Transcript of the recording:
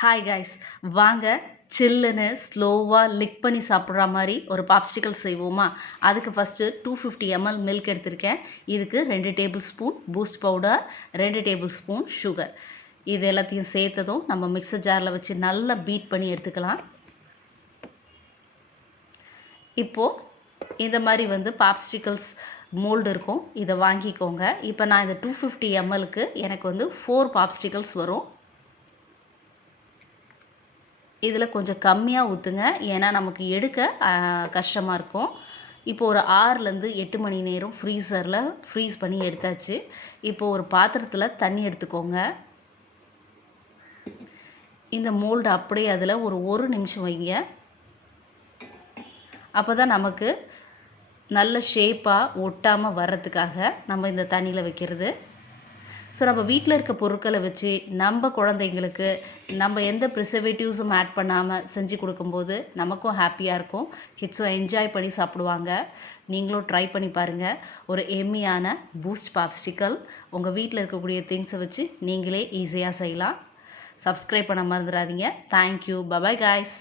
Hi guys, வாங்க சில்லுன்னு ஸ்லோவாக லிக் பண்ணி சாப்பிட்ற மாதிரி ஒரு பாப்ஸ்டிக்கல் செய்வோமா? அதுக்கு ஃபஸ்ட்டு 250 ml மில்க் எடுத்திருக்கேன். இதுக்கு 2 table spoon boost powder, 2 table spoon sugar. இது எல்லாத்தையும் சேர்த்ததும் நம்ம மிக்சர் ஜாரில் வச்சு நல்லா பீட் பண்ணி எடுத்துக்கலாம். இப்போது இந்த மாதிரி பாப்ஸ்டிக்கல்ஸ் மோல்டு இருக்கும், இதை வாங்கிக்கோங்க. இப்போ நான் இந்த 250 mlக்கு எனக்கு 4 பாப்ஸ்டிக்கல்ஸ் வரும். இதில் கொஞ்சம் கம்மியாக ஊற்றுங்க, ஏன்னா நமக்கு எடுக்க கஷ்டமாக இருக்கும். இப்போ ஒரு 6லேருந்து 8 மணி நேரம் ஃப்ரீசரில் ஃப்ரீஸ் பண்ணி எடுத்தாச்சு. இப்போது ஒரு பாத்திரத்தில் தண்ணி எடுத்துக்கோங்க. இந்த மோல்டு அப்படியே அதில் ஒரு நிமிஷம் வைங்க. அப்போ தான் நமக்கு நல்ல ஷேப்பாக ஒட்டாமல் வர்றதுக்காக நம்ம இந்த தண்ணியில் வைக்கிறது. ஸோ நம்ம வீட்டில் இருக்க பொருட்களை வச்சு நம்ம குழந்தைங்களுக்கு நம்ம எந்த ப்ரிசர்வேட்டிவ்ஸும் ஆட் பண்ணாமல் செஞ்சு கொடுக்கும்போது நமக்கும் ஹாப்பியாக இருக்கும். கிட்ஸும் என்ஜாய் பண்ணி சாப்பிடுவாங்க. நீங்களும் ட்ரை பண்ணி பாருங்கள். ஒரு எம்மியான பூஸ்ட் பாப்ஸ்டிக்கல் உங்கள் வீட்டில் இருக்கக்கூடிய திங்ஸை வச்சு நீங்களே ஈஸியாக செய்யலாம். சப்ஸ்கிரைப் பண்ண மறந்துடாதீங்க. தேங்க்யூ. Bye bye guys.